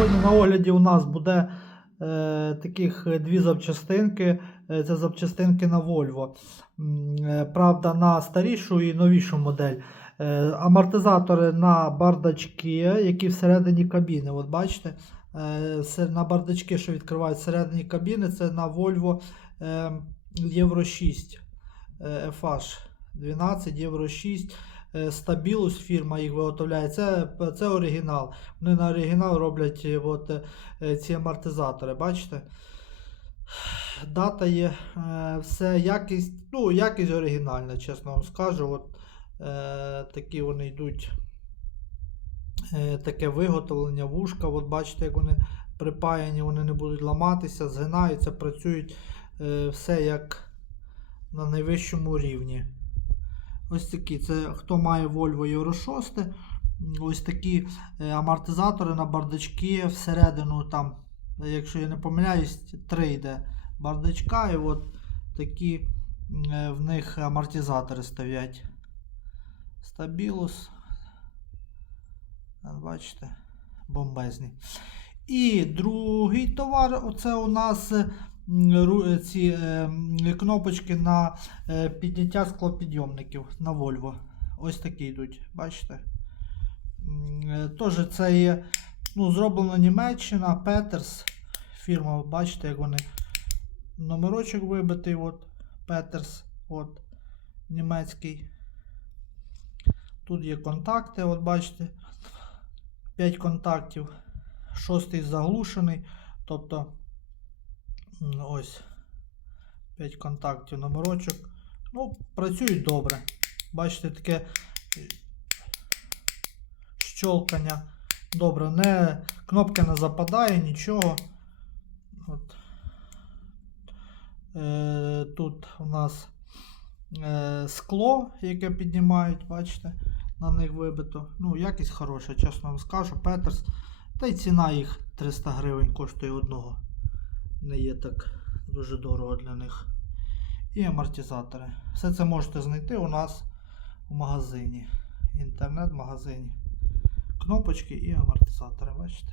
Сьогодні на огляді у нас буде е, таких е, дві запчастинки. Е, Це запчастинки на Volvo. Е, Правда, на старішу і новішу модель. Е, Амортизатори на бардачки, які всередині кабіни. От бачите, е, на бардачки, що відкривають всередині кабіни, це на Volvo Євро 6 е, FH 12 Євро 6. Е, Stabilus фірма їх виготовляє. Це, це оригінал. Вони на оригінал роблять е, от, е, ці амортизатори, бачите? Дата є, все, якість, ну, якість оригінальна, чесно вам скажу. От, е, такі вони йдуть. Е, таке виготовлення вушка. От бачите, як вони припаяні, вони не будуть ламатися, згинаються, працюють е, все як на найвищому рівні. Ось такі. Це хто має Volvo Euro 6. Ось такі е, амортизатори на бардачки всередину там, якщо я не помиляюсь, три йде бардачка, і от такі е, в них амортизатори стоять. Стабілус. Бачите, бомбезні. І другий товар, оце у нас е, ці е, кнопочки на е, підняття склопідйомників на Volvo. Ось такі йдуть, бачите? Е, це є ну, зроблено Німеччина, Петерс. Фірма, бачите, як вони. Номерочок вибитий, от, Петерс, от, німецький. Тут є контакти, от бачите. 5 контактів. Шостий заглушений. Тобто ось 5 контактів номерочок. Ну, працюють добре. Бачите, таке е, щолкання. Добре, не, кнопка не западає, нічого. От. Е, тут у нас е, скло, яке піднімають, бачите, на них вибито. Ну, якість хороша, чесно вам скажу. Петерс. Та й ціна їх 300 гривень коштує одного. Не є так дуже дорого для них. І амортизатори. Все це можете знайти у нас в магазині. Інтернет-магазині. Кнопочки і амортизатори, бачите?